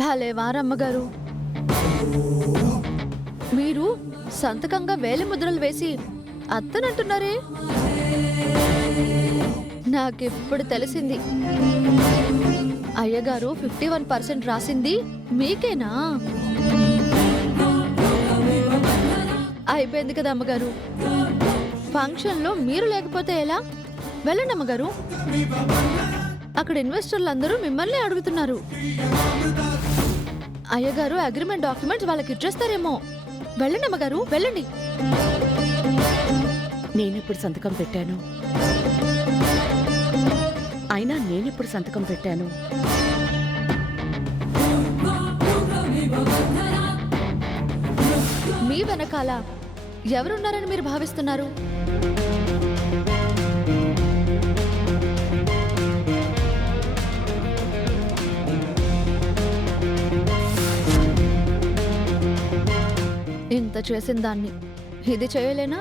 భలే వారమ్మగారు, మీరు సంతకంగా వేలి ముద్రలు వేసి అత్తనంటున్నారే. నాకిప్పుడు తెలిసింది, అయ్యగారు 51% రాసింది మీకేనా? అయిపోయింది కదా అమ్మగారు. ఫంక్షన్లో మీరు లేకపోతే ఎలా? వెళ్ళండి అమ్మగారు, అక్కడ ఇన్వెస్టర్లు అందరూ మిమ్మల్ని అడుగుతున్నారు. అయ్యగారు అగ్రిమెంట్ డాక్యుమెంట్స్ వాళ్ళకి ఇచ్చేస్తారేమో. వెళ్ళండి అమ్మగారు, వెళ్ళండి. నేనెప్పుడు సంతకం పెట్టాను? అయినా నేనెప్పుడు సంతకం పెట్టాను? మీ వెనకాల ఎవరున్నారని మీరు భావిస్తున్నారు? ఇంత చేసిన దాన్ని ఇది చేయలేనా?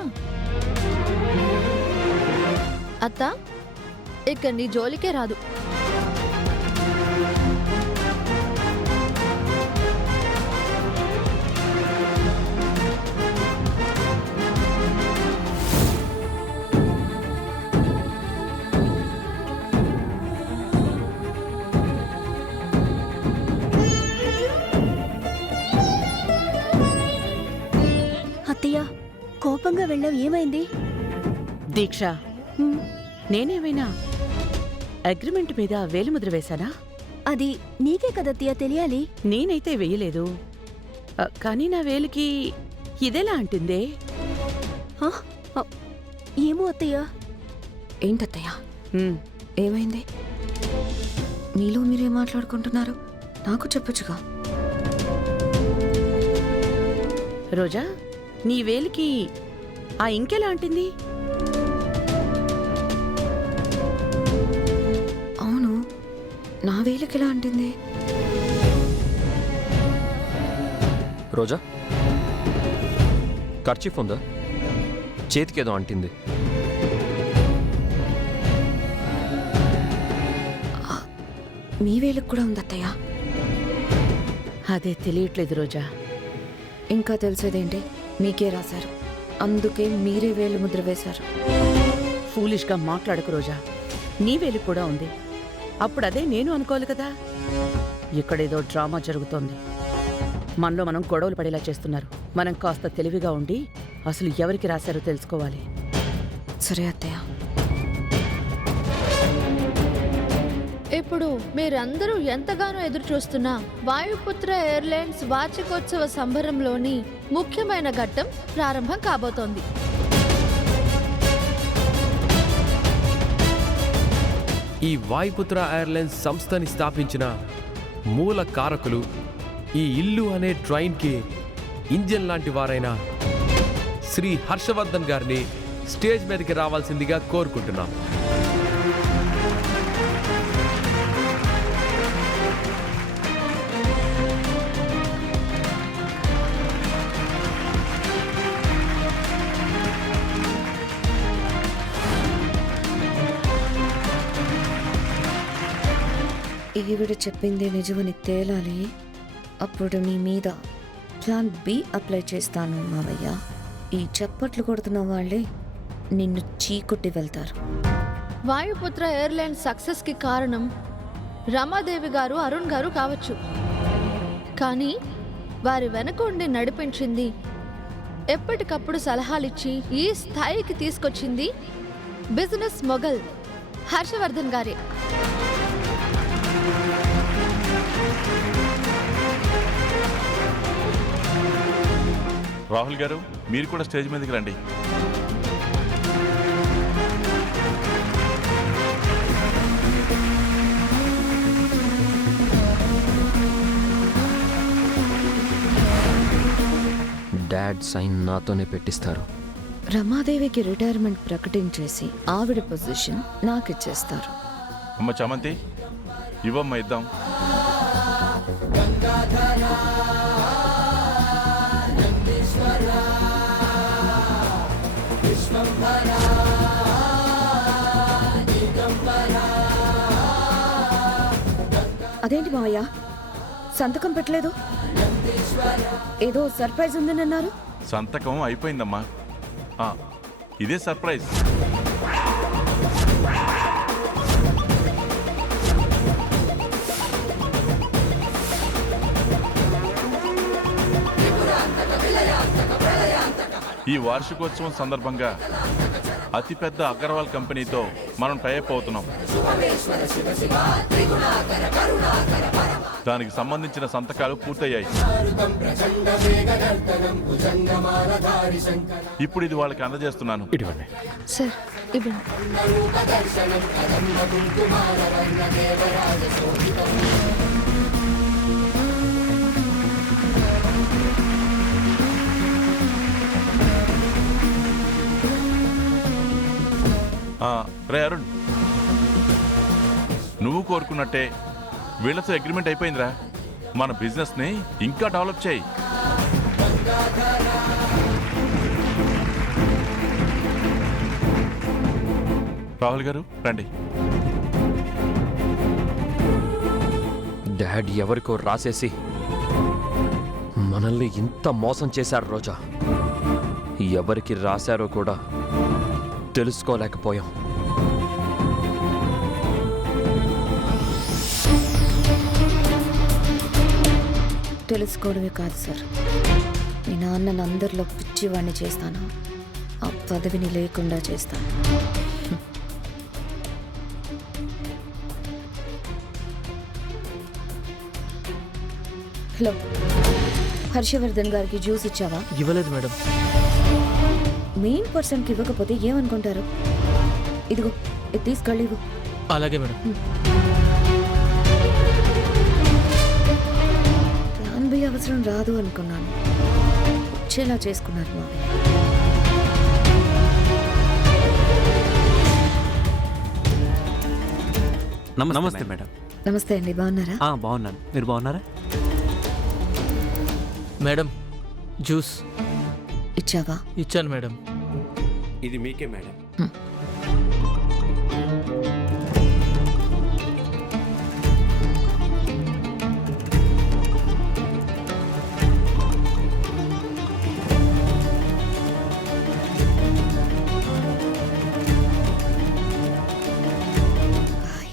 అత్త, ఇక నీ జోలికే రాదు. అత్తయ్య, కోపంగా వెళ్ళావు, ఏమైంది? దీక్ష, నేనేమైనా అగ్రిమెంట్ మీద వేలిముద్ర వేశానా? అది నీకే కదత్తయ్య తెలియాలి. నేనైతే వేయలేదు, కానీ నా వేలికి ఇదెలా అంటుందే? ఏమో అత్తయ్య. ఏంటత్తయ్య, ఏమైంది? మీలో మీరేం మాట్లాడుకుంటున్నారు? నాకు చెప్పొచ్చుగా. రోజా, నీ వేలికి ఆ ఇంకెలా అంటుంది? అవును, నా వేలికి ఎలా అంటుంది? రోజా, కర్చీఫ్ ఉందా? చేతికేదో అంటింది. మీ వేలికి కూడా ఉంది అత్తయ్య. అదే తెలియట్లేదు రోజా. ఇంకా తెలిసేదేంటి? మీకే రాశారు, అందుకే మీరే వేలు ముద్ర వేశారు. ఫూలిష్గా మాట్లాడకు రోజా. నీ వేలికి కూడా ఉంది, అప్పుడు అదే నేను అనుకోవాలి కదా. ఇక్కడేదో డ్రామా జరుగుతోంది. మనలో మనం గొడవలు పడేలా చేస్తున్నారు. మనం కాస్త తెలివిగా ఉండి అసలు ఎవరికి రాశారో తెలుసుకోవాలి. సరే అత్తయ్య. ఇప్పుడు మీరందరూ ఎంతగానో ఎదురు చూస్తున్న వాయుపుత్ర ఎయిర్లైన్స్ వార్షికోత్సవ సంబరంలోని ముఖ్యమైన ఘట్టం ప్రారంభం కాబోతోంది. ఈ వాయుపుత్ర ఎయిర్లైన్స్ సంస్థని స్థాపించిన మూల కారకులు, ఈ ఇల్లు అనే ట్రైన్కి ఇంజిన్ లాంటి వారైన శ్రీ హర్షవర్ధన్ గారిని స్టేజ్ మీదకి రావాల్సిందిగా కోరుకుంటున్నాం. ఈవిడ చెప్పింది నిజమని తేలాలి. అప్పుడు నీ మీద ప్లాన్ బి అప్లై చేస్తాను మావయ్య. ఈ చప్పట్లు కొడుతున్న వాళ్ళే నిన్ను చీకొట్టి వెళ్తారు. వాయుపుత్ర ఎయిర్లైన్స్ సక్సెస్ కి కారణం రమాదేవి గారు, అరుణ్ గారు కావచ్చు. కానీ వారి వెనక ఉండి నడిపించింది, ఎప్పటికప్పుడు సలహాలిచ్చి ఈ స్థాయికి తీసుకొచ్చింది బిజినెస్ మొగల్ హర్షవర్ధన్ గారే. రాహుల్ గారు, మీరు కూడా స్టేజ్ మీదకి రండి. డాడ్ సైన్ నాతోనే పెట్టిస్తారు. రమాదేవికి రిటైర్మెంట్ ప్రకటించేసి ఆవిడ పొజిషన్ నాకిచ్చేస్తారు. అమ్మ చమంతి, ఇవ్వమ్మ, ఇద్దాం. అదేంటి మావయ్య, సంతకం పెట్టలేదు. ఏదో సర్ప్రైజ్ ఉందని అన్నారు. సంతకం అయిపోయిందమ్మా. ఇదే సర్ప్రైజ్. ఈ వార్షికోత్సవం సందర్భంగా అతిపెద్ద అగర్వాల్ కంపెనీతో మనం టైఅప్ అవుతున్నాం. దానికి సంబంధించిన సంతకాలు పూర్తయ్యాయి. ఇప్పుడు ఇది వాళ్ళకి అందజేస్తున్నాను. ఇటువంటి సార్ ఇవ్వండి. రే అరుణ్, నువ్వు కోరుకున్నట్టే వీళ్ళతో అగ్రిమెంట్ అయిపోయిందిరా. మన బిజినెస్ని ఇంకా డెవలప్ చేయి. రాహుల్ గారు రండి. డాడ్ ఎవరికో రాసేసి మనల్ని ఇంత మోసం చేశారు రోజా. ఎవరికి రాశారో కూడా తెలుసుకోలేకపోయాం. తెలుసుకోవడమే కాదు సార్, మీ నాన్నను అందరిలో పిచ్చివాణ్ణి చేస్తాను. ఆ పదవిని లేకుండా చేస్తాను. హలో, హర్షవర్ధన్ గారికి జ్యూస్ ఇచ్చావా? ఇవ్వలేదు మేడం. మెయిన్ పర్సన్కి ఇవ్వకపోతే ఏమనుకుంటారు? ఇదిగో, ఇది తీసుకెళ్ళి ఇవ్వు. అలాగే మేడం. ప్లాన్ బి అవసరం రాదు అనుకున్నాను. వచ్చేలా చేసుకున్నారు మావయ్య. నమస్తే మేడం. నమస్తే అండి, బాగున్నారా? బాగున్నాను, మీరు బాగున్నారా? మేడం జ్యూస్ ఇచ్చావా? ఇచ్చాను మేడం. ఇది మీకే మేడం.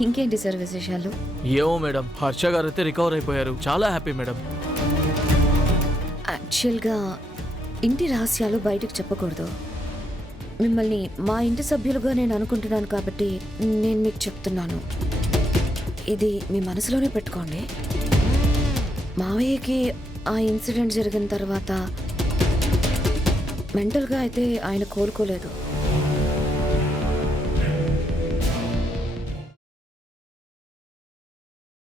ఇంకేంటి సార్ విశేషాలు? ఏమో మేడం, హర్ష గారు అయితే రికవర్ అయిపోయారు. చాలా హ్యాపీ మేడం. యాక్చువల్గా ఇంటి రహస్యాలు బయటకు చెప్పకూడదు. మిమ్మల్ని మా ఇంటి సభ్యులుగా నేను అనుకుంటున్నాను కాబట్టి నేను మీకు చెప్తున్నాను. ఇది మీ మనసులోనే పెట్టుకోండి. మావయ్యకి ఆ ఇన్సిడెంట్ జరిగిన తర్వాత మెంటల్గా అయితే ఆయన కోలుకోలేదు.